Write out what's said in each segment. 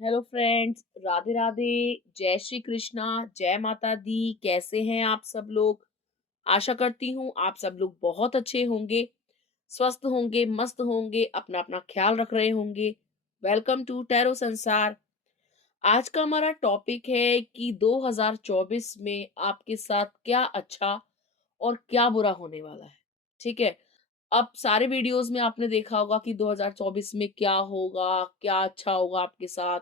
Hello friends, Radhe Radhe. जय श्री कृष्णा, जय माता दी। कैसे हैं आप सब लोग? आशा करती हूँ आप सब लोग बहुत अच्छे होंगे, स्वस्थ होंगे, मस्त होंगे, अपना अपना ख्याल रख रहे होंगे। वेलकम टू टैरो संसार। आज का हमारा टॉपिक है कि 2024 में आपके साथ क्या अच्छा और क्या बुरा होने वाला है। ठीक है। अब सारे वीडियोस में आपने देखा होगा कि 2024 में क्या होगा, क्या अच्छा होगा आपके साथ,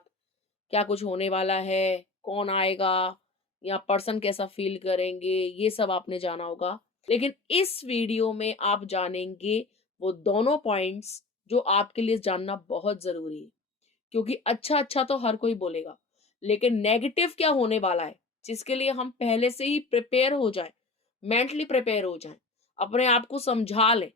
क्या कुछ होने वाला है, कौन आएगा या पर्सन कैसा फील करेंगे, ये सब आपने जाना होगा। लेकिन इस वीडियो में आप जानेंगे वो दोनों पॉइंट्स जो आपके लिए जानना बहुत जरूरी है। क्योंकि अच्छा अच्छा तो हर कोई बोलेगा, लेकिन नेगेटिव क्या होने वाला है, जिसके लिए हम पहले से ही प्रिपेयर हो जाएं, मेंटली प्रिपेयर हो जाएं, अपने आप को समझा लें,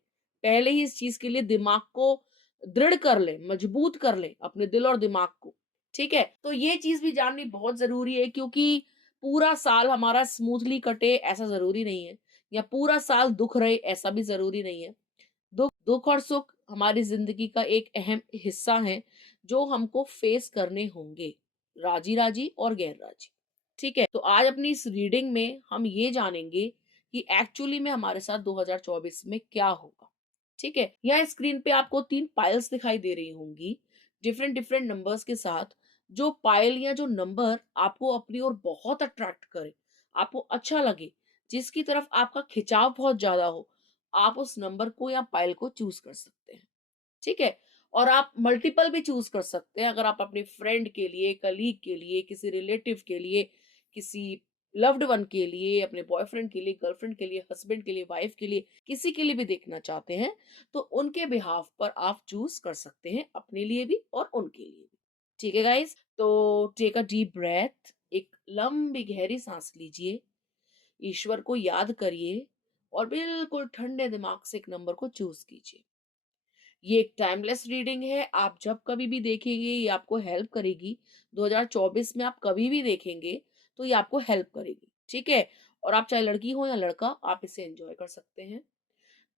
पहले ही इस चीज के लिए दिमाग को दृढ़ कर लें, मजबूत कर लें अपने दिल और दिमाग को। ठीक है, तो ये चीज भी जाननी बहुत जरूरी है, क्योंकि पूरा साल हमारा स्मूथली कटे ऐसा जरूरी नहीं है, या पूरा साल दुख रहे ऐसा भी जरूरी नहीं है। दुख दुख और सुख हमारी जिंदगी का एक अहम हिस्सा है, जो हमको फेस करने होंगे, राजी राजी और गैर राजी। ठीक है, तो आज अपनी इस रीडिंग में हम ये जानेंगे कि एक्चुअली में हमारे साथ 2024 में क्या होगा। ठीक है, यहाँ स्क्रीन पे आपको 3 पाइल्स दिखाई दे रही होंगी, डिफरेंट डिफरेंट नंबर्स के साथ। जो पाइल या जो नंबर आपको अपनी ओर बहुत अट्रैक्ट करे, आपको अच्छा लगे, जिसकी तरफ आपका खिंचाव बहुत ज्यादा हो, आप उस नंबर को या पाइल को चूज कर सकते हैं। ठीक है, और आप मल्टीपल भी चूज कर सकते हैं। अगर आप अपने फ्रेंड के लिए, कलीग के लिए, किसी रिलेटिव के लिए, किसी लव्ड वन के लिए, अपने बॉयफ्रेंड के लिए, गर्लफ्रेंड के लिए, हस्बैंड के लिए, वाइफ के लिए, किसी के लिए भी देखना चाहते हैं, तो उनके बिहाफ पर आप चूज कर सकते हैं, अपने लिए भी और उनके लिए भी। ठीक है गाइस, तो टेक अ डीप ब्रेथ, एक लंबी गहरी सांस लीजिए, ईश्वर को याद करिए और बिल्कुल ठंडे दिमाग से एक नंबर को चूज कीजिए। ये एक टाइमलेस रीडिंग है, आप जब कभी भी देखेंगे ये आपको हेल्प करेगी। 2024 में आप कभी भी देखेंगे तो ये आपको हेल्प करेगी। ठीक है, और आप चाहे लड़की हो या लड़का, आप इसे एंजॉय कर सकते हैं।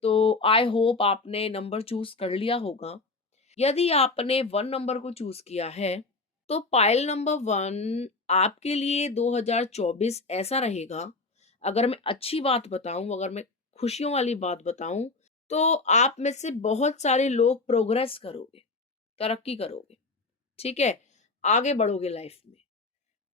तो आई होप आपने नंबर चूज कर लिया होगा। यदि आपने 1 नंबर को चूज किया है, तो पाइल नंबर 1 आपके लिए 2024 ऐसा रहेगा। अगर मैं अच्छी बात बताऊं, अगर मैं खुशियों वाली बात बताऊं, तो आप में से बहुत सारे लोग प्रोग्रेस करोगे, तरक्की करोगे। ठीक है, आगे बढ़ोगे लाइफ में।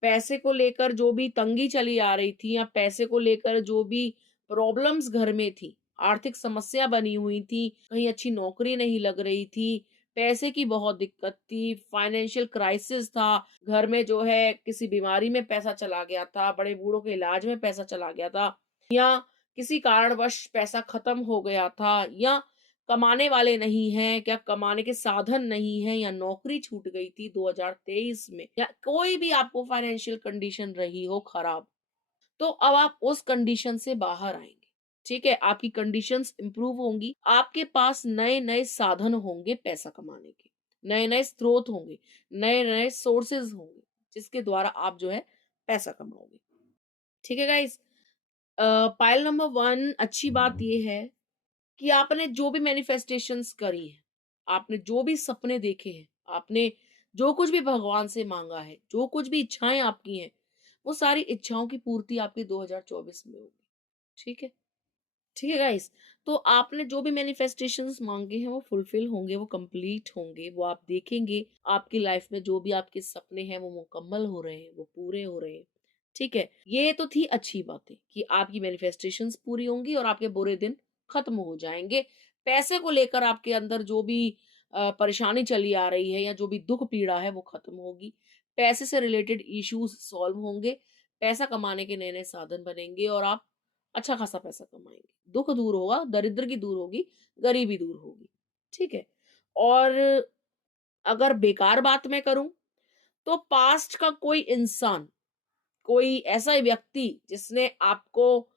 पैसे को लेकर जो भी तंगी चली आ रही थी, या पैसे को लेकर जो भी प्रॉब्लम्स घर में थी, आर्थिक समस्या बनी हुई थी, कहीं अच्छी नौकरी नहीं लग रही थी, पैसे की बहुत दिक्कत थी, फाइनेंशियल क्राइसिस था, घर में जो है किसी बीमारी में पैसा चला गया था, बड़े बूढ़ों के इलाज में पैसा चला गया था, या किसी कारणवश पैसा खत्म हो गया था, या कमाने वाले नहीं हैं, क्या कमाने के साधन नहीं है, या नौकरी छूट गई थी 2023 में, या कोई भी आपको फाइनेंशियल कंडीशन रही हो खराब, तो अब आप उस कंडीशन से बाहर आएंगे। ठीक है, आपकी कंडीशंस इंप्रूव होंगी, आपके पास नए नए साधन होंगे पैसा कमाने के, नए नए स्रोत होंगे, नए नए सोर्सेज होंगे, जिसके द्वारा आप जो है पैसा कमाओगे। ठीक है गाइस, पाइल नंबर 1 अच्छी बात यह है कि आपने जो भी मैनिफेस्टेशंस करी है, आपने जो भी सपने देखे हैं, आपने जो कुछ भी भगवान से मांगा है, जो कुछ भी इच्छाएं आपकी हैं, वो सारी इच्छाओं की पूर्ति आपकी 2024 में होगी। ठीक है, ठीक है गाइस। तो आपने जो भी मैनिफेस्टेशंस मांगे हैं वो फुलफिल होंगे, वो कंप्लीट होंगे, वो आप देखेंगे। आपकी लाइफ में जो भी आपके सपने हैं वो मुकम्मल हो रहे हैं, वो पूरे हो रहे हैं। ठीक है, ये तो थी अच्छी बातें कि आपकी मैनिफेस्टेशंस पूरी होंगी और आपके बुरे दिन खत्म हो जाएंगे। पैसे को लेकर आपके अंदर जो भी परेशानी चली आ रही है, या जो भी दुख पीड़ा है, वो खत्म होगी। पैसे से रिलेटेड इश्यूज सॉल्व होंगे, पैसा कमाने के नए नए साधन बनेंगे, और आप अच्छा खासा पैसा कमाएंगे। दुख दूर होगा, दरिद्र की दूर होगी, गरीबी दूर होगी। ठीक है, और अगर बेकार बात मैं करूं, तो पास्ट का कोई इंसान, कोई ऐसा व्यक्ति जिसने आपको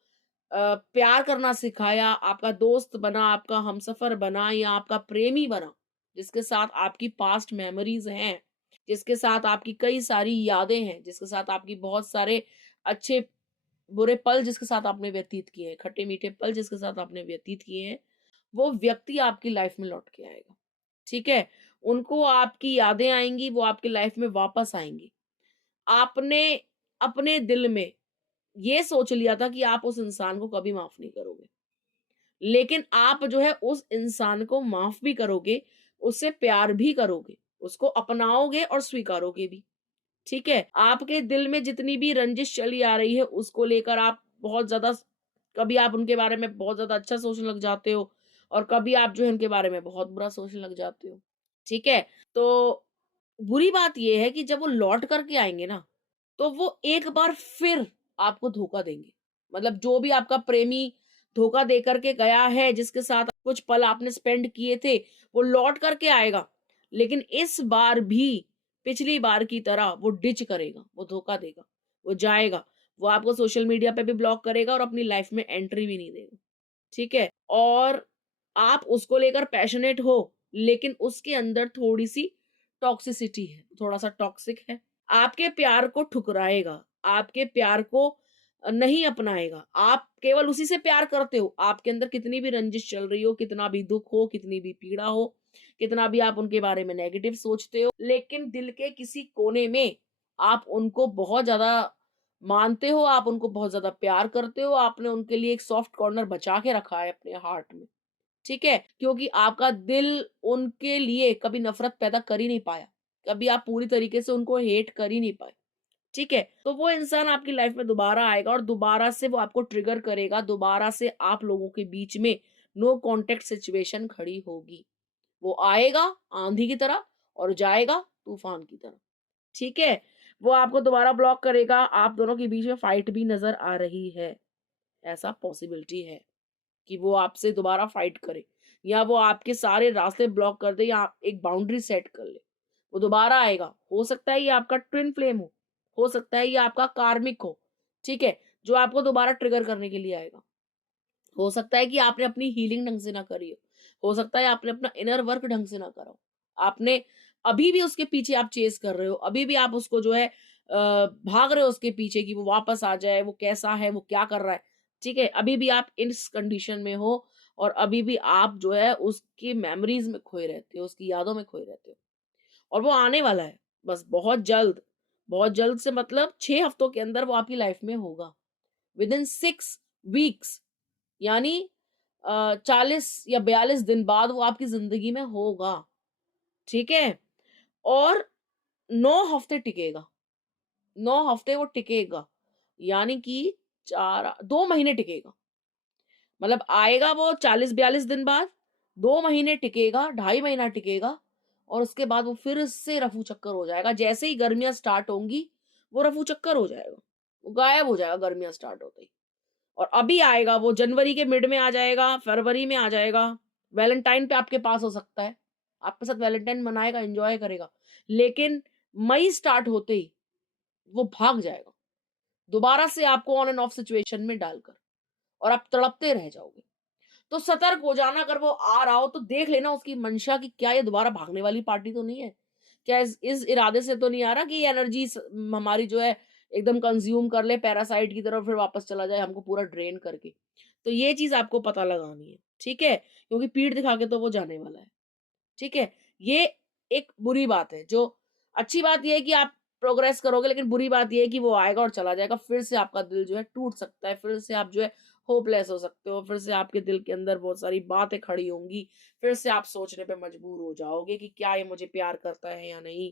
प्यार करना सिखाया, आपका दोस्त बना, आपका हमसफर बना, या आपका प्रेमी बना, जिसके साथ आपकी पास्ट मेमोरीज हैं, जिसके साथ आपकी कई सारी यादें हैं, जिसके साथ आपकी बहुत सारे अच्छे बुरे पल जिसके साथ आपने व्यतीत किए हैं, खट्टे मीठे पल जिसके साथ आपने व्यतीत किए हैं, वो व्यक्ति आपकी लाइफ में लौट के आएगा। ठीक है, उनको आपकी यादें आएँगी, वो आपकी लाइफ में वापस आएँगी। आपने अपने दिल में ये सोच लिया था कि आप उस इंसान को कभी माफ़ नहीं करोगे। लेकिन आप जो है उस इंसान को माफ़ भी करोगे, उससे प्यार भी करोगे, उसको अपनाओगे और स्वीकारोगे भी। ठीक है? आपके दिल में जितनी भी रंजिश चली आ रही है, उसको लेकर आप बहुत ज़्यादा कभी आप उनके बारे में बहुत ज़्यादा अच्छा सोचने लग जाते हो और कभी आप जो है उनके बारे में बहुत बुरा सोचने लग जाते हो। ठीक है? तो बुरी बात ये है कि जब वो लौट कर के आएँगे ना, तो वो एक बार फिर आपको धोखा देंगे। मतलब जो भी आपका प्रेमी धोखा दे कर के गया है, जिसके साथ कुछ पल आपने स्पेंड किए थे, वो लौट कर के आएगा। लेकिन इस बार भी पिछली बार की तरह वो डिच करेगा, वो धोखा देगा, वो जाएगा। वो आपको सोशल मीडिया पे भी ब्लॉक करेगा और अपनी लाइफ में एंट्री भी नहीं देगा। ठीक है? और आप उसको लेकर पैशनेट हो, लेकिन उसके अंदर थोड़ी-सी टॉक्सिसिटी है, थोड़ा-सा टॉक्सिक है। आपके प्यार को ठुकराएगा, आपके प्यार को नहीं अपनाएगा। आप केवल उसी से प्यार करते हो, आपके अंदर कितनी भी रंजिश चल रही हो, कितना भी दुःख हो, कितनी भी पीड़ा हो, कितना भी आप उनके बारे में नेगेटिव सोचते हो, लेकिन दिल के किसी कोने में आप उनको बहुत ज़्यादा मानते हो, आप उनको बहुत ज़्यादा प्यार करते हो, आपने उनके लिए एक सॉफ्ट कॉर्नर बचा के रखा है अपने हार्ट में। ठीक है? क्योंकि आपका दिल उनके लिए कभी नफ़रत पैदा कर ही नहीं पाया। कभी आप पूरी तरीके से उनको हेट कर ही नहीं पाए। ठीक है? तो वो इंसान आपकी लाइफ़ में दोबारा आएगा और दोबारा से वो आपको ट्रिगर करेगा, दोबारा से आप लोगों के बीच में नो कॉन्टैक्ट सिचुएशन खड़ी होगी। वो आएगा आँधी की तरह और जाएगा तूफ़ान की तरह। ठीक है? वो आपको दोबारा ब्लॉक करेगा, आप दोनों के बीच में फाइट भी नज़र आ रही है। ऐसा पॉसिबिलिटी है। कि वो आपसे दोबारा फाइट करे या वो आपके सारे रास्ते ब्लॉक कर दे या आप एक बाउंड्री सेट कर ले। वो दोबारा आएगा। हो सकता है ये आपका ट्विन फ्लेम हो सकता है ये आपका कार्मिक हो, ठीक है? जो आपको दोबारा ट्रिगर करने के लिए आएगा। हो सकता है कि आपने अपनी हीलिंग ढंग से ना करी हो सकता है आपने अपना इनर वर्क ढंग से ना करा हो। आपने अभी भी उसके पीछे आप चेज़ कर रहे हो, अभी भी आप उसको जो है भाग रहे हो उसके पीछे कि वो वापस आ जाए, वो कैसा है, वो क्या कर रहा है, ठीक है? अभी भी आप इस कंडीशन में हो और अभी भी आप जो है उसकी मेमोरीज़ में खोए रहते हो, उसकी यादों में खोए रहते हो और वो आने वाला है, बस बहुत जल्द से मतलब 6 हफ्तों के अंदर वो आपकी लाइफ़ में होगा। विदिन 6 वीक्स यानी 40 या 42 दिन बाद वो आपकी ज़िंदगी में होगा, ठीक है? और 9 हफ्ते टिकेगा, 9 हफ्ते वो टिकेगा, यानी कि 2 महीने टिकेगा। मतलब आएगा वो 40-42 दिन बाद, 2 महीने टिकेगा, ढाई महीना टिकेगा और उसके बाद वो फिर से रफू-चक्कर हो जाएगा। जैसे ही गर्मियाँ स्टार्ट होंगी, वो रफू-चक्कर हो जाएगा, वो गायब हो जाएगा गर्मियाँ स्टार्ट होते ही। और अभी आएगा वो जनवरी के मिड में आ जाएगा, फरवरी में आ जाएगा, वैलेंटाइन पे आपके पास हो सकता है। आपके साथ वैलेंटाइन मनाएगा, एन्जॉय करेगा। लेकिन मई स्टार्ट होते ही वो भाग जाएगा, दोबारा से आपको ऑन एंड ऑफ सिचुएशन में डालकर और आप तड़पते रह जाओगे। तो सतर्क हो जाना अगर वो आ रहा हो तो देख लेना उसकी मंशा कि क्या ये दोबारा भागने वाली पार्टी तो नहीं है? क्या इस इरादे से तो नहीं आ रहा कि ये एनर्जी हमारी जो है एकदम कंज्यूम कर ले पैरासाइट की तरह फिर वापस चला जाए हमको पूरा ड्रेन करके। तो ये चीज़ आपको पता लगानी है, ठीक है? क्योंकि पीठ दिखा के तो वो जाने वाला है, ठीक है? ये एक बुरी बात है, जो अच्छी बात ये है कि आप प्रोग्रेस करोगे लेकिन बुरी बात ये है कि वो आएगा और चला जाएगा, फिर से आपका दिल जो है टूट सकता है, फिर से आप जो है होपलेस हो सकते हो, फिर से आपके दिल के अंदर बहुत सारी बातें खड़ी होंगी, फिर से आप सोचने पे मजबूर हो जाओगे कि क्या ये मुझे प्यार करता है या नहीं,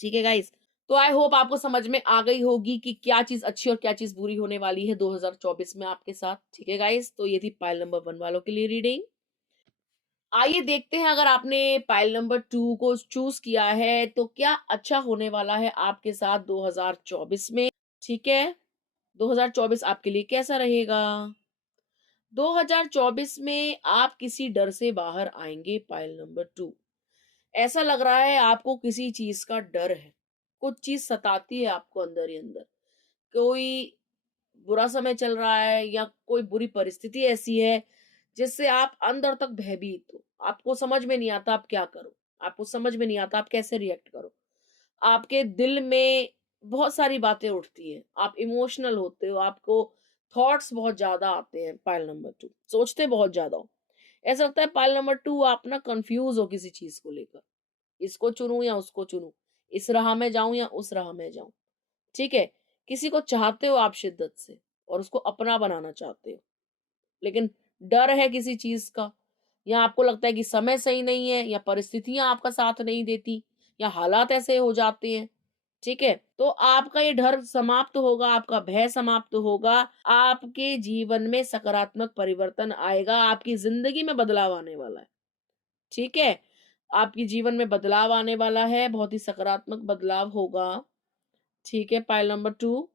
ठीक है गाइस? तो आई होप आपको समझ में आ गई होगी कि क्या चीज़ अच्छी और क्या चीज़ बुरी होने वाली है 2024 में आपके साथ, ठीक है गाइस? तो ये थी पाइल नंबर 1 वालों के लिए रीडिंग। आइए देखते हैं अगर आपने पाइल नंबर 2 को चूज़ किया है, तो क्या अच्छा होने वाला है आपके साथ 2024 में, ठीक है? 2024 आपके लिए कैसा रहेगा? 2024 में आप किसी डर से बाहर आएँगे पाइल नंबर 2। ऐसा लग रहा है आपको किसी चीज़ का डर है। कुछ चीज़ सताती है आपको अंदर ही अंदर। कोई बुरा समय चल रहा है या कोई बुरी परिस्थिति ऐसी है जिससे आप अंदर तक भयभीत हो। आपको समझ में नहीं आता आप क्या करो? आपको समझ में नहीं आता आप कैसे रिएक्ट करो? आपके दिल में बहुत सारी बातें उठती हैं। आप इमोशनल होते हो, आपको थॉट्स बहुत ज़्यादा आते हैं पाइल नंबर 2 सोचते बहुत ज़्यादा हो। ऐसा लगता है पाइल नंबर 2 आप ना कन्फ्यूज़ हो किसी चीज़ को लेकर इसको चुनूँ या उसको चुनूँ, इस राह में जाऊँ या उस राह में जाऊँ, ठीक है? किसी को चाहते हो आप शिद्दत से और उसको अपना बनाना चाहते हो, लेकिन डर है किसी चीज़ का, या आपको लगता है कि समय सही नहीं है, या परिस्थितियाँ आपका साथ नहीं देती, या हालात ऐसे हो जाते हैं, ठीक है? तो आपका ये डर समाप्त होगा, आपका भय समाप्त होगा, आपके जीवन में सकारात्मक परिवर्तन आएगा, आपकी ज़िंदगी में बदलाव आने वाला है, ठीक है? आपके जीवन में बदलाव आने वाला है, बहुत ही सकारात्मक बदलाव होगा, ठीक है? पॉइंट नंबर 2,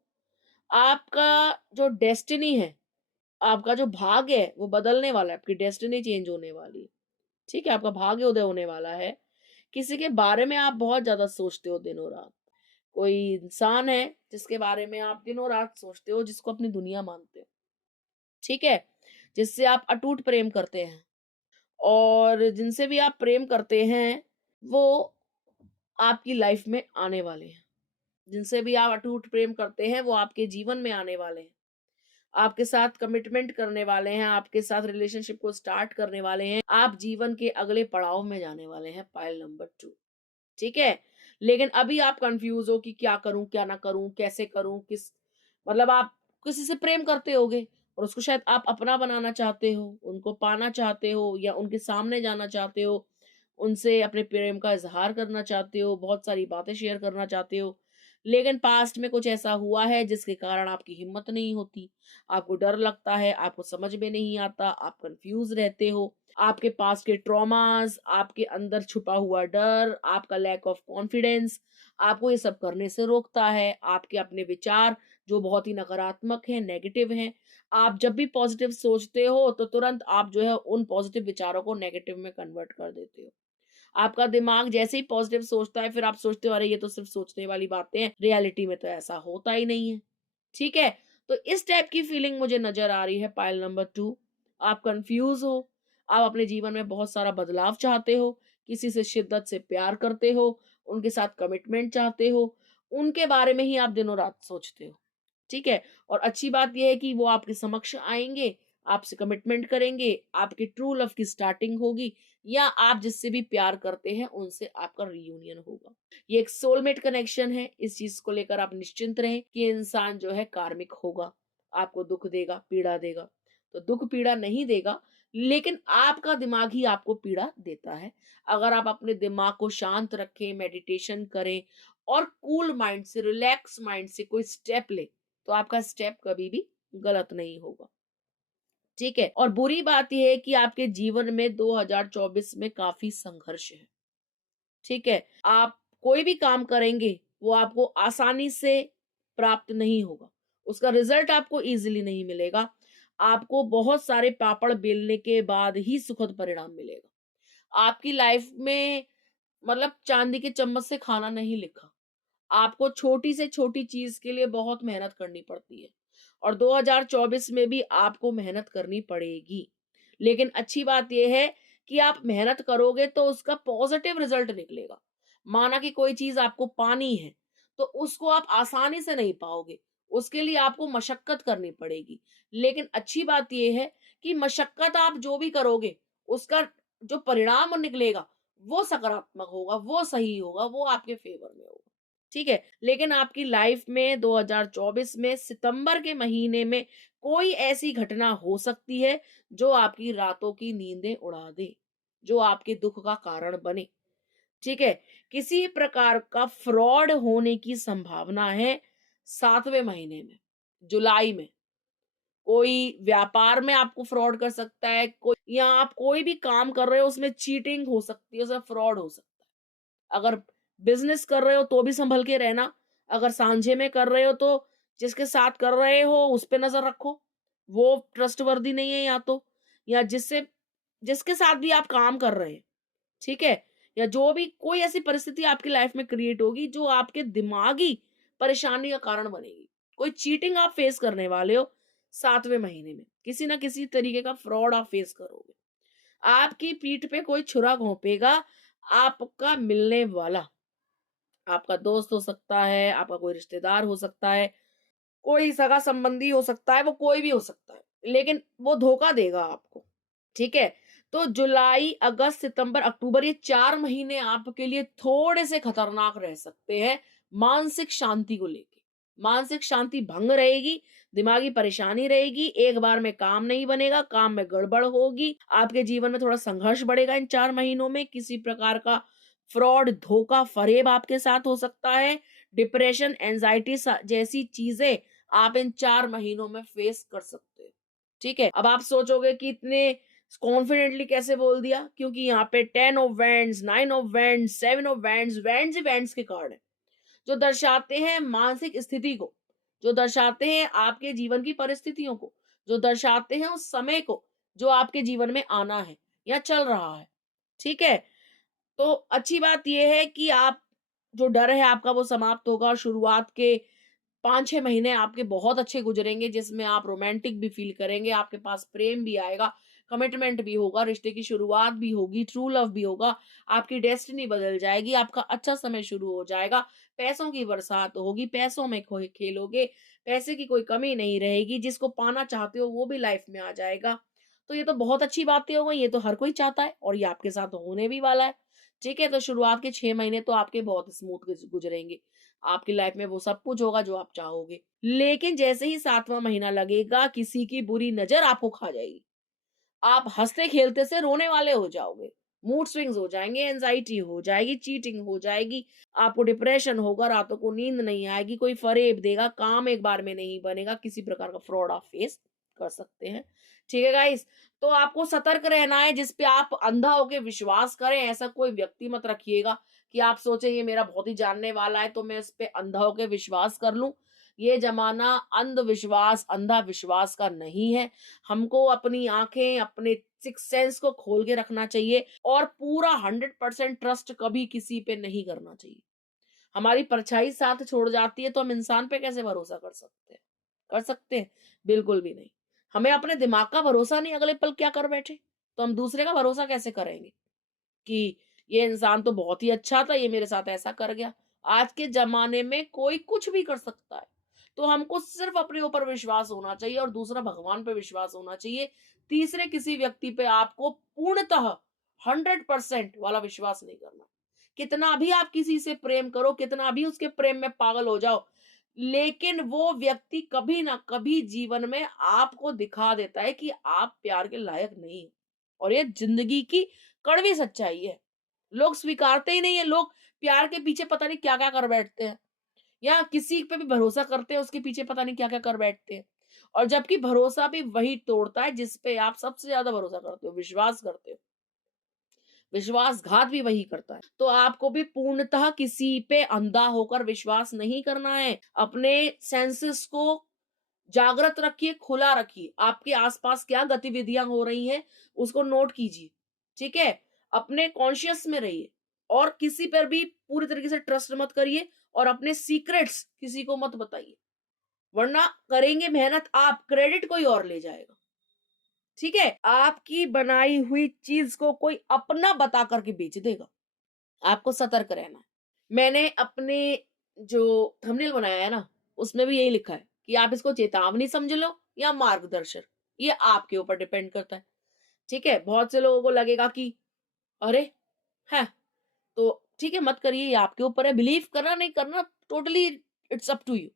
आपका जो डेस्टिनी है, आपका जो भाग्य है, वो बदलने वाला है, आपकी डेस्टिनी चेंज होने वाली है, ठीक है? आपका भाग्योदय होने वाला है। किसी के बारे में आप बहुत ज़्यादा सोचते हो दिनों-रात। कोई इंसान है जिसके बारे में आप दिनों-रात सोचते हो, जिसको अपनी दुनिया मानते हो, ठीक है? जिससे आप अटूट प्रेम करते हैं, और जिनसे भी आप प्रेम करते हैं, वो आपकी लाइफ में आने वाले हैं। जिनसे भी आप अटूट प्रेम करते हैं, वो आपके जीवन में आने वाले हैं। आपके साथ कमिटमेंट करने वाले हैं, आपके साथ रिलेशनशिप को स्टार्ट करने वाले हैं, आप जीवन के अगले पड़ाव में जाने वाले हैं, पाइल नंबर 2, ठीक है? लेकिन अभी आप कन्फ्यूज़ हो कि क्या करूँ, क्या ना करूँ, कैसे करूँ, मतलब आप किसी से प्रेम करते होगे और उसको शायद आप अपना बनाना चाहते हो, उनको पाना चाहते हो, या उनके सामने जाना चाहते हो, उनसे अपने प्रेम का इज़हार करना चाहते हो, बहुत सारी बातें शेयर करना चाहते हो। लेकिन पास्ट में कुछ ऐसा हुआ है जिसके कारण आपकी हिम्मत नहीं होती, आपको डर लगता है, आपको समझ में नहीं आता, आप कन्फ्यूज़ रहते हो। आपके पास्ट के ट्रॉमास, आपके अंदर छुपा हुआ डर, आपका लैक ऑफ कॉन्फिडेंस आपको ये सब करने से रोकता है। आपके अपने विचार जो बहुत ही नकारात्मक हैं, नेगेटिव हैं। आप जब भी पॉजिटिव सोचते हो तो तुरंत आप जो है उन पॉजिटिव विचारों को नेगेटिव में कन्वर्ट कर देते हो। आपका दिमाग जैसे ही पॉजिटिव सोचता है, फिर आप सोचते हो अरे ये तो सिर्फ सोचने वाली बातें हैं, रियलिटी में तो ऐसा होता ही नहीं है। ठीक है? तो इस टाइप की फीलिंग मुझे नज़र आ रही है पाइल नंबर 2। आप कन्फ्यूज़ हो, आप अपने जीवन में बहुत सारा बदलाव चाहते हो, किसी से शिद्दत से प्यार करते हो, उनके साथ कमिटमेंट चाहते हो, उनके बारे में ही आप दिनों-रात सोचते हो। ठीक है? और अच्छी बात ये है कि वो आपके समक्ष आएँगे, आपसे कमिटमेंट करेंगे, आपके ट्रू लव की स्टार्टिंग होगी, या आप जिससे भी प्यार करते हैं उनसे आपका रियूनियन होगा। ये एक सोलमेट कनेक्शन है, इस चीज़ को लेकर आप निश्चिंत रहें कि इंसान जो है कार्मिक होगा, आपको दुःख देगा, पीड़ा देगा। तो दुःख पीड़ा नहीं देगा, लेकिन आपका दिमाग ही आपको पीड़ा देता है। अगर आप अपने दिमाग को शांत रखें, मेडिटेशन करें और कूल माइंड से, रिलैक्स माइंड से कोई स्टेप लें, तो आपका स्टेप कभी भी गलत नहीं होगा। ठीक है? और बुरी बात ये है कि आपके जीवन में 2024 में काफ़ी संघर्ष है। ठीक है? आप कोई भी काम करेंगे, वो आपको आसानी से प्राप्त नहीं होगा। उसका रिज़ल्ट आपको ईज़िली नहीं मिलेगा। आपको बहुत सारे पापड़ बेलने के बाद ही सुखद परिणाम मिलेगा। आपकी लाइफ़ में मतलब चांदी के चम्मच से खाना नहीं लिखा। आपको छोटी से छोटी चीज़ के लिए बहुत मेहनत करनी पड़ती है, और 2024 में भी आपको मेहनत करनी पड़ेगी। लेकिन अच्छी बात ये है कि आप मेहनत करोगे तो उसका पॉज़िटिव रिज़ल्ट निकलेगा। माना कि कोई चीज़ आपको पानी है, तो उसको आप आसानी से नहीं पाओगे, उसके लिए आपको मशक्कत करनी पड़ेगी। लेकिन अच्छी बात ये है कि मशक्कत आप जो भी करोगे, उसका जो परिणाम निकलेगा, वो सकारात्मक होगा, वो सही होगा, वो आपके फ़ेवर में होगा। ठीक है? लेकिन आपकी लाइफ में 2024 में सितंबर के महीने में कोई ऐसी घटना हो सकती है जो आपकी रातों की नींदें उड़ा दे, जो आपके दुःख का कारण बने। ठीक है? किसी प्रकार का फ्रॉड होने की संभावना है 7वें महीने में, जुलाई में। कोई व्यापार में आपको फ्रॉड कर सकता है, कोई, या आप कोई भी काम कर रहे हो उसमें चीटिंग हो सकती है, उसमें फ्रॉड हो सकता है। अगर बिज़नेस कर रहे हो तो भी सँभल के रहना, अगर सांझे में कर रहे हो तो जिसके साथ कर रहे हो उस पे नज़र रखो, वो ट्रस्टवर्दी नहीं है या तो, या जिसके साथ भी आप काम कर रहे हैं, ठीक है? या जो भी कोई ऐसी परिस्थिति आपकी लाइफ़ में क्रिएट होगी जो आपके दिमागी परेशानी का कारण बनेगी। कोई चीटिंग आप फेस करने वाले हो 7वें महीने में, किसी न किसी तरीके का फ्रॉड आप फेस करोगे। आपकी पीठ पे कोई छुरा घोंपेगा, आपका मिलने वाला। आपका दोस्त हो सकता है, आपका कोई रिश्तेदार हो सकता है, कोई सगा-संबंधी हो सकता है, वो कोई भी हो सकता है। लेकिन वो धोखा देगा आपको, ठीक है? तो जुलाई, अगस्त, सितंबर, अक्टूबर ये 4 महीने आपके लिए थोड़े से खतरनाक रह सकते हैं मानसिक शांति को लेके। मानसिक शांति भंग रहेगी, दिमागी परेशानी रहेगी, एक बार में काम नहीं बनेगा, काम में गड़बड़ होगी, आपके जीवन में थोड़ा संघर्ष बढ़ेगा इन 4 महीनों में, किसी प्रकार का फ्रॉड, धोखा, फरेब आपके साथ हो सकता है। डिप्रेशन, एंग्जायटी जैसी चीजें आप इन 4 महीनों में फेस कर सकते हो। ठीक है? अब आप सोचोगे कि इतने कॉन्फिडेंटली कैसे बोल दिया? क्योंकि यहाँ पे 10 of wands, 9 of wands, 7 of wands, wands he wands के कार्ड है, जो दर्शाते हैं मानसिक स्थिति को, जो दर्शाते हैं आपके जीवन की परिस्थितियों को, जो दर्शाते हैं उस समय को, जो आपके जीवन में आना है या चल रहा है। ठीक है? तो अच्छी बात ये है कि आप जो डर है आपका वो समाप्त होगा और शुरुआत के 5-6 महीने आपके बहुत अच्छे गुजरेंगे, जिसमें आप रोमांटिक भी फ़ील करेंगे, आपके पास प्रेम भी आएगा, कमिटमेंट भी होगा, रिश्ते की शुरुआत भी होगी, ट्रू लव भी होगा, आपकी डेस्टिनी बदल जाएगी, आपका अच्छा समय शुरू हो जाएगा, पैसों की बरसात होगी, पैसों में खोए खेलोगे, पैसे की कोई कमी नहीं रहेगी, जिसको पाना चाहते हो वो भी लाइफ में आ जाएगा। तो ये तो बहुत अच्छी बातें हो गई, ये तो हर कोई चाहता है और ये आपके साथ होने भी वाला है। ठीक है? तो शुरुआत के 6 महीने तो आपके बहुत स्मूथ गुजरेंगे। आपकी लाइफ में वो सब कुछ होगा जो आप चाहोगे। लेकिन जैसे ही 7वाँ महीना लगेगा, किसी की बुरी नज़र आपको खा जाएगी। आप हँसते-खेलते से रोने वाले हो जाओगे। मूड स्विंग्स हो जाएँगे, एंग्ज़ायटी हो जाएगी, चीटिंग हो जाएगी, आपको डिप्रेशन होगा, रातों को नींद नहीं आएगी, कोई फ़रेब देगा, काम एक बार में नहीं बनेगा, किसी प्रकार का फ्रॉड आप फेस कर सकते हैं। ठीक है गाइस? तो आपको सतर्क रहना है, जिस पे आप अंधा होके विश्वास करें, ऐसा कोई व्यक्ति मत रखिएगा कि आप सोचें ये मेरा बहुत ही जानने वाला है, तो मैं इस पे अंधा होके विश्वास कर लूँ। ये ज़माना अंधविश्वास, अंधा विश्वास का नहीं है। हमको अपनी आँखें, अपने सिक्स्थ सेंस को खोल के रखना चाहिए और पूरा 100% ट्रस्ट कभी किसी पे नहीं करना चाहिए। हमारी परछाई साथ छोड़ जाती है तो हम इंसान पे कैसे भरोसा कर सकते हैं? कर सकते हैं? बिल्कुल भी नहीं। हमें अपने दिमाग का भरोसा नहीं अगले पल क्या कर बैठे, तो हम दूसरे का भरोसा कैसे करेंगे कि ये इंसान तो बहुत ही अच्छा था, ये मेरे साथ ऐसा कर गया। आज के ज़माने में कोई कुछ भी कर सकता है। तो हमको सिर्फ़ अपने ऊपर विश्वास होना चाहिए और दूसरा भगवान पे विश्वास होना चाहिए। तीसरे किसी व्यक्ति पे आपको पूर्णतः 100% वाला विश्वास नहीं करना। कितना भी आप किसी से प्रेम करो, कितना भी उसके प्रेम में पागल हो जाओ, लेकिन वो व्यक्ति कभी ना कभी जीवन में आपको दिखा देता है कि आप प्यार के लायक नहीं हो और ये ज़िंदगी की कड़वी सच्चाई है। लोग स्वीकारते ही नहीं है, लोग प्यार के पीछे पता नहीं क्या-क्या कर बैठते हैं या किसी पे भी भरोसा करते हैं, उसके पीछे पता नहीं क्या-क्या कर बैठते हैं। और जबकि भरोसा भी वही तोड़ता है जिस पे आप सबसे ज़्यादा भरोसा करते हो, विश्वास करते हो। विश्वासघात भी वही करता है। तो आपको भी पूर्णतः किसी पे अंधा होकर विश्वास नहीं करना है। अपने सेंसेस को जागृत रखिए, खुला रखिए। आपके आस-पास क्या गतिविधियाँ हो रही हैं, उसको नोट कीजिए। ठीक है? अपने कॉन्शियस में रहिए और किसी पर भी पूरी तरीके से ट्रस्ट मत करिए और अपने सीक्रेट्स किसी को मत बताइए। वरना करेंगे मेहनत आप, क्रेडिट कोई और ले जाएगा। ठीक है? आपकी बनाई हुई चीज़ को कोई अपना बता कर के बेच देगा। आपको सतर्क रहना है। मैंने अपने जो थंबनेल बनाया है ना, उसमें भी यही लिखा है कि आप इसको चेतावनी समझ लो या मार्गदर्शन, ये आपके ऊपर डिपेंड करता है। ठीक है? बहुत से लोगों को लगेगा कि अरे! हैं, तो ठीक है मत करिए, ये आपके ऊपर है, बिलीव करना नहीं करना totally it's up to you.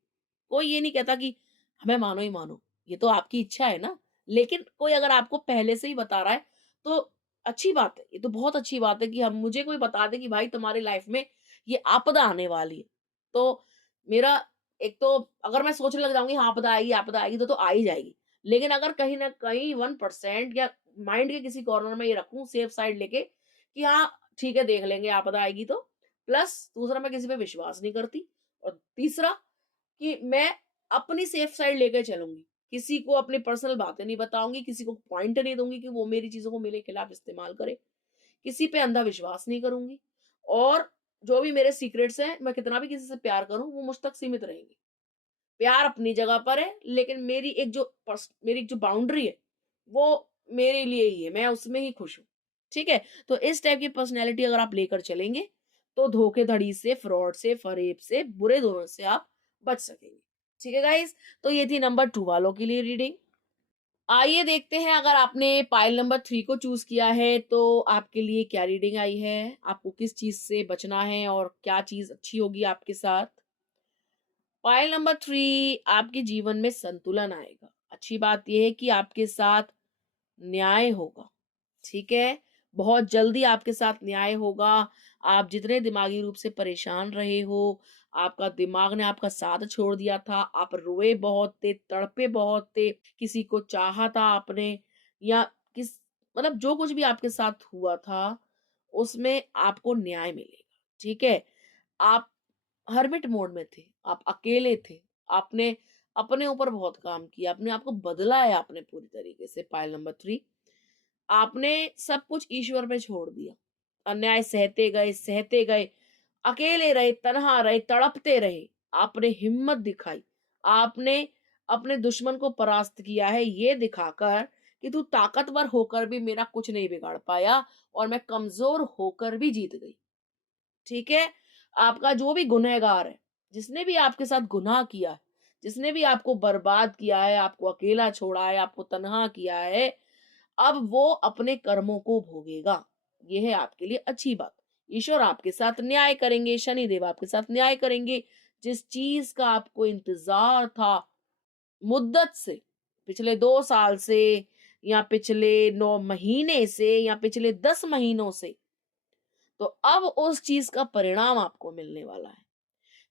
कोई ये नहीं कहता कि हमें मानो ही मानो, ये तो आपकी इच्छा है ना। लेकिन कोई अगर आपको पहले से ही बता रहा है, तो अच्छी बात है, ये तो बहुत अच्छी बात है कि हम मुझे कोई बता दे कि भाई तुम्हारी लाइफ में ये आपदा आने वाली है। तो मेरा एक तो अगर मैं सोचने लग जाऊँगी हाँ, आपदा आएगी तो आ ही जाएगी। लेकिन अगर कहीं न कहीं 1% या माइंड के किसी कॉर्नर में ये रखूँ सेफ साइड लेके कि हाँ, ठीक है देख लेंगे आपदा आएगी तो। प्लस दूसरा मैं किसी पे विश्वास नहीं करती और तीसरा कि मैं अपनी सेफ साइड लेके चलूँगी। किसी को अपनी पर्सनल बातें नहीं बताऊँगी, किसी को पॉइंट नहीं दूँगी कि वो मेरी चीज़ों को मेरे खिलाफ इस्तेमाल करे। किसी पे अंधा विश्वास नहीं करूँगी और जो भी मेरे सीक्रेट्स हैं, मैं कितना भी किसी से प्यार करूँ, वो मुझ तक सीमित रहेंगे। प्यार अपनी जगह पर है, लेकिन मेरी जो बाउंड्री है, वो मेरे लिए ही है, मैं उसमें ही खुश हूँ। ठीक है? तो इस टाइप की पर्सनैलिटी अगर आप लेकर चलेंगे, तो धोखेधड़ी से, फ्रॉड से, फरेब से, बुरे दोनों से आप बच सकेंगे। ठीक है गाइज़? तो ये थी नंबर 2 वालों के लिए रीडिंग। आइए देखते हैं, अगर आपने पाइल नंबर 3 को चूज़ किया है, तो आपके लिए क्या रीडिंग आई है? आपको किस चीज़ से बचना है और क्या चीज़ अच्छी होगी आपके साथ? पाइल नंबर 3, आपके जीवन में संतुलन आएगा। अच्छी बात ये है कि आपके साथ न्याय होगा, ठीक है? बहुत जल्दी आपके साथ न्याय होगा। आप जितने दिमागी रूप से परेशान रहे हो, आपका दिमाग ने आपका साथ छोड़ दिया था, आप रोए बहुत थे, तड़पे बहुत थे, किसी को चाहा था आपने, या किस मतलब जो कुछ भी आपके साथ हुआ था, उसमें आपको न्याय मिलेगा, ठीक है? आप हर्मिट मोड में थे, आप अकेले थे, आपने अपने ऊपर बहुत काम किया, अपने आप को बदला है आपने पूरी तरीके से। पाइल नंबर 3, आपने सब कुछ ईश्वर पे छोड़ दिया। अन्याय सहते गए, अकेले रहे, तन्हा रहे, तड़पते रहे। आपने हिम्मत दिखाई। आपने अपने दुश्मन को परास्त किया है, ये दिखाकर कि तू ताकतवर होकर भी मेरा कुछ नहीं बिगाड़ पाया और मैं कमज़ोर होकर भी जीत गई। ठीक है? आपका जो भी गुनहगार है, जिसने भी आपके साथ गुनाह किया है, जिसने भी आपको बर्बाद किया है, आपको अकेला छोड़ा है, आपको तन्हा किया है, अब वो अपने कर्मों को भोगेगा। ये है आपके लिए अच्छी बात। ईश्वर आपके साथ न्याय करेंगे, शनिदेव आपके साथ न्याय करेंगे। जिस चीज़ का आपको इंतज़ार था मुद्दत से, पिछले 2 साल से या पिछले 9 महीने से या पिछले 10 महीनों से, तो अब उस चीज़ का परिणाम आपको मिलने वाला है।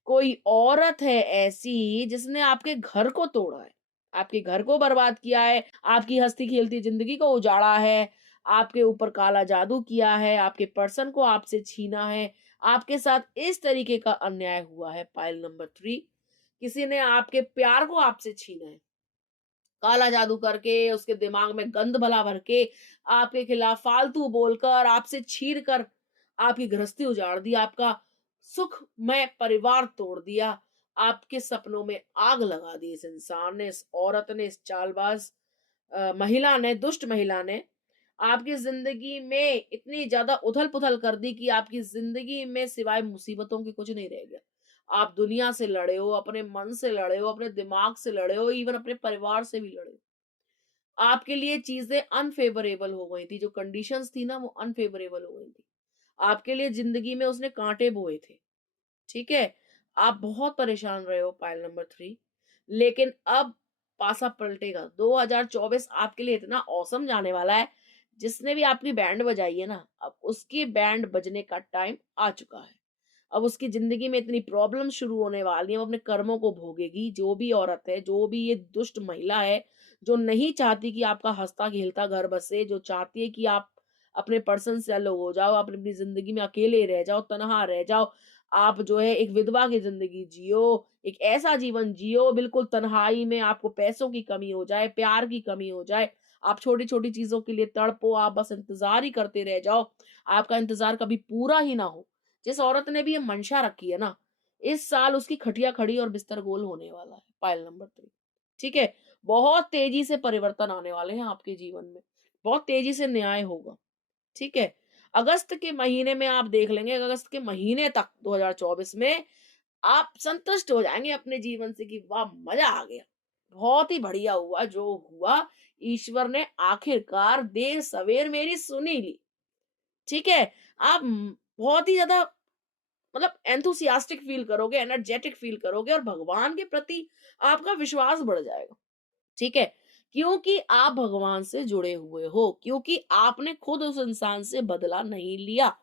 कोई औरत है ऐसी जिसने आपके घर को तोड़ा है, आपके घर को बर्बाद किया है, आपकी हँसती-खेलती ज़िंदगी को उजाड़ा है, आपके ऊपर काला जादू किया है, आपके पर्सन को आपसे छीना है, आपके साथ इस तरीके का अन्याय हुआ है। पाइल नंबर 3, किसी ने आपके प्यार को आपसे छीना है। काला जादू करके, उसके दिमाग में गंद भला भर के, आपके खिलाफ फालतू बोलकर, आपसे छीन कर आपकी गृहस्थी उजाड़ दी, आपका सुखमय परिवार तोड़ दिया, आपके सपनों में आग लगा दी इस इंसान ने, इस औरत ने, इस चालबाज महिला ने, दुष्ट महिला ने। आपकी ज़िंदगी में इतनी ज़्यादा उथल-पुथल कर दी कि आपकी ज़िंदगी में सिवाय मुसीबतों के कुछ नहीं रह गया। आप दुनिया से लड़े हो, अपने मन से लड़े हो, अपने दिमाग से लड़े हो, इवन अपने परिवार से भी लड़े हो। आपके लिए चीज़ें अनफ़ेवरेबल हो गई थी, जो कंडीशंस थी ना वो अनफ़ेवरेबल हो गई थी। आपके लिए ज़िंदगी में उसने काँटे बोए थे, ठीक है? आप बहुत परेशान रहे हो पाइल नंबर 3, लेकिन अब पासा पलटेगा। 2024 आपके लिए इतना ऑसम जाने वाला है, जिसने भी आपकी बैंड बजाई है ना, अब उसकी बैंड बजने का टाइम आ चुका है। अब उसकी ज़िंदगी में इतनी प्रॉब्लम शुरू होने वाली हैं, वो अपने कर्मों को भोगेगी। जो भी औरत है, जो भी ये दुष्ट महिला है, जो नहीं चाहती कि आपका हँसता-खेलता घर बसे, जो चाहती है कि आप अपने पर्सन से अलग हो जाओ, आप अपनी ज़िंदगी में अकेले रह जाओ, तन्हा रह जाओ। आप जो है एक विधवा की ज़िंदगी जियो, एक ऐसा जीवन जियो बिल्कुल तन्हाई में, आपको पैसों की कमी हो जाए, प्यार की कमी हो जाए, आप छोटी-छोटी चीज़ों के लिए तड़पो, आप बस इंतज़ार ही करते रह जाओ, आपका इंतज़ार कभी पूरा ही ना हो। जिस औरत ने भी ये मंशा रखी है ना, इस साल उसकी खटिया खड़ी और बिस्तर गोल होने वाला है। पाइल नंबर 3, ठीक है? बहुत तेज़ी से परिवर्तन आने वाले हैं आपके जीवन में। बहुत तेज़ी से न्याय होगा, ठीक है? अगस्त के महीने में आप देख लेंगे, अगस्त के महीने तक 2024 में आप संतुष्ट हो जाएँगे अपने जीवन से कि वाह! मज़ा आ गया। बहुत ही बढ़िया हुआ जो हुआ, ईश्वर ने आखिरकार देर-सवेर मेरी सुनी ली, ठीक है? आप बहुत ही ज़्यादा मतलब एंथुसियास्टिक फील करोगे, एनर्जेटिक फील करोगे और भगवान के प्रति आपका विश्वास बढ़ जाएगा, ठीक है? क्योंकि आप भगवान से जुड़े हुए हो, क्योंकि आपने खुद उस इंसान से बदला नहीं लिया।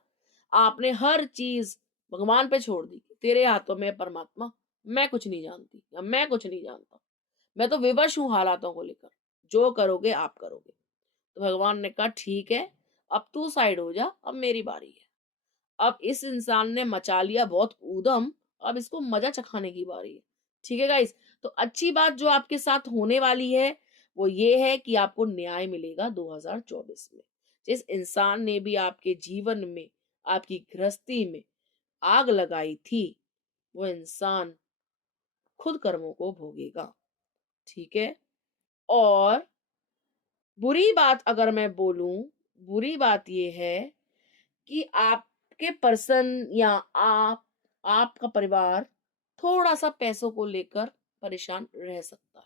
आपने हर चीज़ भगवान पे छोड़ दी। तेरे हाथों में है परमात्मा, मैं कुछ नहीं जानती या मैं कुछ नहीं जानता। मैं तो विवश हूँ हालातों को लेकर, जो करोगे आप करोगे। तो भगवान ने कहा ठीक है, अब तू साइड हो जा, अब मेरी बारी है। अब इस इंसान ने मचा लिया बहुत ऊधम, अब इसको मजा चखाने की बारी है। ठीक है गाइस? तो अच्छी बात जो आपके साथ होने वाली है, वो ये है कि आपको न्याय मिलेगा 2024 में। जिस इंसान ने भी आपके जीवन में, आपकी गृहस्थी में आग लगाई थी, वो इंसान खुद कर्मों को भोगेगा। ठीक है? और बुरी बात अगर मैं बोलूँ, बुरी बात ये है कि आपके पर्सन या आपका परिवार थोड़ा-सा पैसों को लेकर परेशान रह सकता है।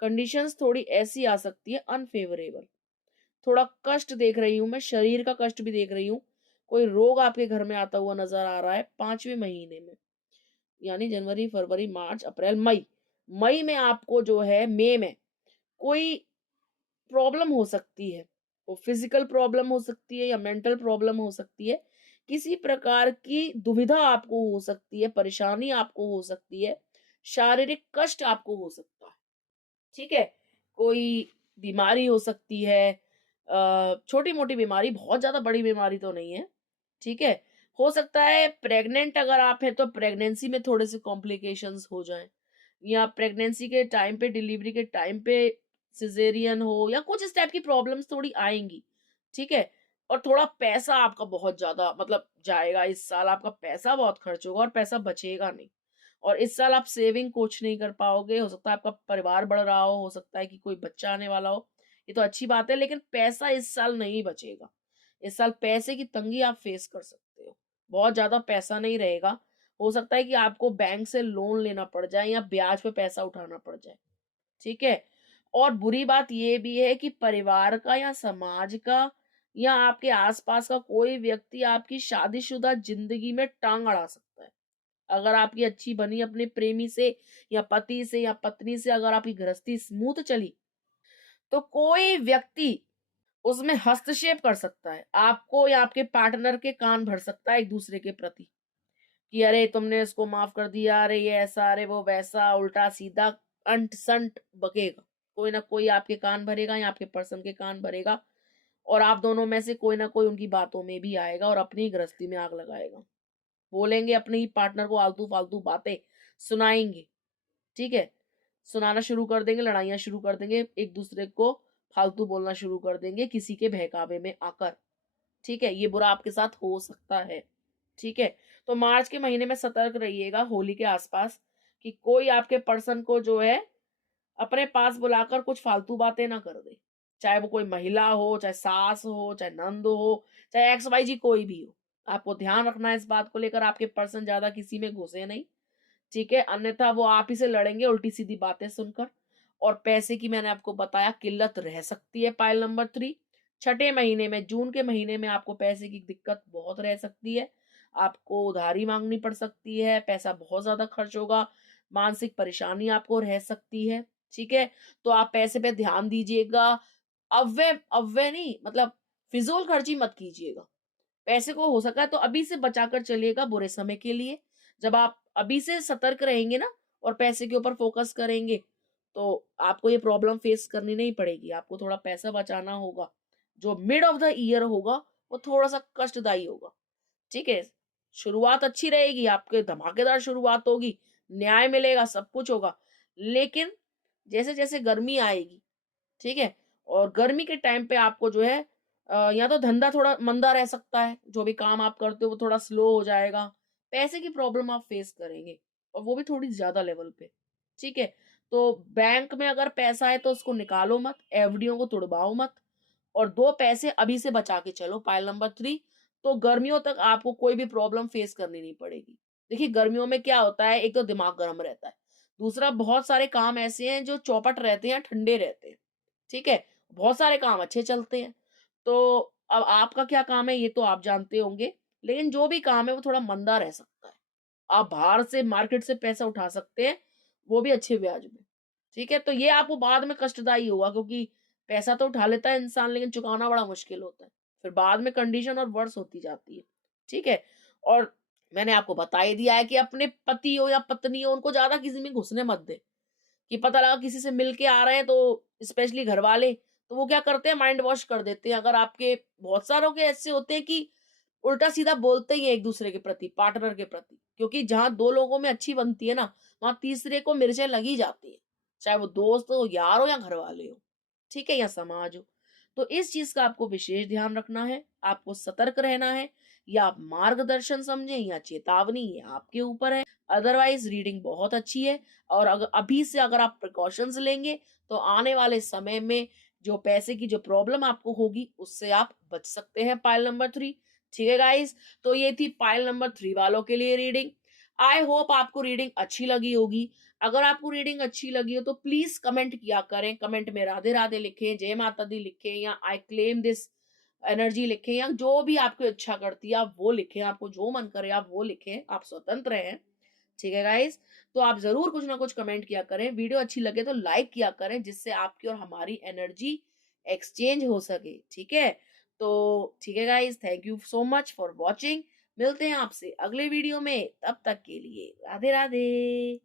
कंडीशंस थोड़ी ऐसी आ सकती है अनफेवरेबल, थोड़ा कष्ट देख रही हूँ मैं, शरीर का कष्ट भी देख रही हूँ। कोई रोग आपके घर में आता हुआ नज़र आ रहा है 5वें महीने में, यानी जनवरी, फरवरी, मार्च, अप्रैल, मई। मई में आपको जो है, मई में कोई प्रॉब्लम हो सकती है। वो फिजिकल प्रॉब्लम हो सकती है या मेंटल प्रॉब्लम हो सकती है। किसी प्रकार की दुविधा आपको हो सकती है, परेशानी आपको हो सकती है, शारीरिक कष्ट आपको हो सकता है। ठीक है? कोई बीमारी हो सकती है, छोटी-मोटी बीमारी, बहुत ज़्यादा बड़ी बीमारी तो नहीं है। ठीक है? हो सकता है प्रेग्नेंट अगर आप हैं तो प्रेगनेंसी में थोड़े से कॉम्प्लिकेशंस हो जाएँ, या प्रेगनेंसी के टाइम पे, डिलीवरी के टाइम पे सिज़ेरियन हो, या कुछ इस टाइप की प्रॉब्लम्स थोड़ी आएँगी। ठीक है? और थोड़ा पैसा आपका बहुत ज़्यादा मतलब जाएगा, इस साल आपका पैसा बहुत खर्च होगा और पैसा बचेगा नहीं। और इस साल आप सेविंग कुछ नहीं कर पाओगे, हो सकता है आपका परिवार बढ़ रहा हो सकता है कि कोई बच्चा आने वाला हो, ये तो अच्छी बात है, लेकिन पैसा इस साल नहीं बचेगा। इस साल पैसे की तंगी आप फेस कर सकते हो, बहुत ज़्यादा पैसा नहीं रहेगा, हो सकता है कि आपको बैंक से लोन लेना पड़ जाए या ब्याज पे पैसा उठाना पड़ जाए, ठीक है? और बुरी बात ये भी है कि परिवार का या समाज का या आपके आस-पास का कोई व्यक्ति आपकी शादीशुदा ज़िंदगी में टाँग अड़ा सकता है। अगर आपकी अच्छी बनी अपने प्रेमी से या पति से या पत्नी से, अगर आपकी गृहस्थी स्मूथ चली, तो कोई व्यक्ति उसमें हस्तक्षेप कर सकता है। आपको या आपके पार्टनर के कान भर सकता है एक-दूसरे के प्रति कि अरे तुमने इसको माफ़ कर दिया, अरे ये ऐसा, अरे वो वैसा, उल्टा-सीधा अंट-संट बकेगा। कोई ना कोई आपके कान भरेगा या आपके पर्सन के कान भरेगा, और आप दोनों में से कोई ना कोई उनकी बातों में भी आएगा और अपनी ही गृहस्थी में आग लगाएगा। बोलेंगे अपने ही पार्टनर को आलतू-फालतू बातें, सुनाएँगे, ठीक है? सुनाना शुरू कर देंगे, लड़ाइयाँ शुरू कर देंगे, एक-दूसरे को फालतू बोलना शुरू कर देंगे किसी के बहकावे में आकर, ठीक है? ये बुरा आपके साथ हो सकता है, ठीक है? तो मार्च के महीने में सतर्क रहिएगा होली के आस-पास कि कोई आपके पर्सन को जो है अपने पास बुलाकर कुछ फालतू बातें ना कर दे। चाहे वो कोई महिला हो, चाहे सास हो, चाहे नंद हो, चाहे एक्स वाई जी कोई भी हो। आपको ध्यान रखना है इस बात को लेकर, आपके पर्सन ज़्यादा किसी में घुसे नहीं, ठीक है? अन्यथा वो आप ही से लड़ेंगे उल्टी-सीधी बातें सुनकर। और पैसे की मैंने आपको बताया किल्लत रह सकती है पाइल नंबर 3। छठे महीने में, जून के महीने में आपको पैसे की दिक्कत बहुत रह सकती है। आपको उधारी माँगनी पड़ सकती है, पैसा बहुत ज़्यादा खर्च होगा, मानसिक परेशानी आपको रह सकती है, ठीक है? तो आप पैसे पे ध्यान दीजिएगा। अव्यय अव्यय नहीं, मतलब फिज़ूल खर्ची मत कीजिएगा। पैसे को हो सका तो अभी से बचाकर चलिएगा बुरे समय के लिए। जब आप अभी से सतर्क रहेंगे ना और पैसे के ऊपर फ़ोकस करेंगे, तो आपको ये प्रॉब्लम फ़ेस करनी नहीं पड़ेगी। आपको थोड़ा पैसा बचाना होगा। जो मिड ऑफ द ईयर होगा, वो थोड़ा-सा कष्टदायी होगा। ठीक है? शुरुआत अच्छी रहेगी, आपके धमाकेदार शुरुआत होगी, न्याय मिलेगा, सब कुछ होगा। लेकिन जैसे-जैसे गर्मी आएगी, ठीक है? और गर्मी के टाइम पे आपको जो है या तो धंधा थोड़ा मंदा रह सकता है, जो भी काम आप करते हो वो थोड़ा स्लो हो जाएगा। पैसे की प्रॉब्लम आप फेस करेंगे और वो भी थोड़ी ज़्यादा लेवल पे, ठीक है? तो बैंक में अगर पैसा है तो उसको निकालो मत, एफडियों को तुड़वाओ मत, और 2 पैसे अभी से बचा के चलो पाइल नंबर 3, तो गर्मियों तक आपको कोई भी प्रॉब्लम फेस करनी नहीं पड़ेगी। देखिए गर्मियों में क्या होता है, एक तो दिमाग गर्म रहता है, दूसरा बहुत सारे काम ऐसे हैं जो चौपट रहते हैं, ठंडे रहते हैं। ठीक है? बहुत सारे काम अच्छे चलते हैं। तो अब आपका क्या काम है ये तो आप जानते होंगे, लेकिन जो भी काम है वो थोड़ा मंदा रह सकता है। आप बाहर से मार्केट से पैसा उठा सकते हैं, वो भी अच्छे ब्याज में। ठीक है? तो ये आपको बाद में कष्टदायी होगा, क्योंकि पैसा तो उठा लेता है इंसान लेकिन चुकाना बड़ा मुश्किल होता है। फिर बाद में कंडीशन और वर्se होती जाती है। ठीक है? और मैंने आपको बता ही दिया है कि अपने पति हो या पत्नी हो, उनको ज़्यादा किसी में घुसने मत दें। कि पता लगा किसी से मिल के आ रहे हैं तो स्पेशली घरवाले, तो वो क्या करते हैं माइंड वॉश कर देते हैं। अगर आपके बहुत सारों के ऐसे होते हैं कि उल्टा-सीधा बोलते ही हैं एक-दूसरे के प्रति, पार्टनर के प्रति। क्योंकि जहाँ 2 लोगों में अच्छी बनती है ना, वहाँ तीसरे को मिर्चें लग ही जाती हैं। चाहे वो दोस्त हो, यार हो या घरवाले हो, ठीक है? या समाज हो। तो इस चीज़ का आपको विशेष ध्यान रखना है, आपको सतर्क रहना है, या आप मार्गदर्शन समझें या चेतावनी, ये आपके ऊपर है। अदरवाइज़ रीडिंग बहुत अच्छी है, और अभी से अगर आप प्रिकॉशंस लेंगे, तो आने वाले समय में जो पैसे की जो प्रॉब्लम आपको होगी, उससे आप बच सकते हैं पाइल नंबर 3। ठीक है गाइस? तो ये थी पाइल नंबर 3 वालों के लिए रीडिंग। आई होप आपको रीडिंग अच्छी लगी होगी। अगर आपको रीडिंग अच्छी लगी हो तो प्लीज़ कमेंट किया करें। कमेंट में राधे राधे लिखें, जय माता दी लिखें या आई क्लेम दिस एनर्जी लिखें या जो भी आपको इच्छा करती है आप वो लिखें। आपको जो मन करे आप वो लिखें, आप स्वतंत्र हैं। ठीक है गाइस? तो आप ज़रूर कुछ ना कुछ कमेंट किया करें। वीडियो अच्छी लगे तो लाइक किया करें जिससे आपकी और हमारी एनर्जी एक्सचेंज हो सके। ठीक है? तो ठीक है guys, thank you so much for watching. मिलते हैं आपसे अगले वीडियो में, तब तक के लिए राधे राधे।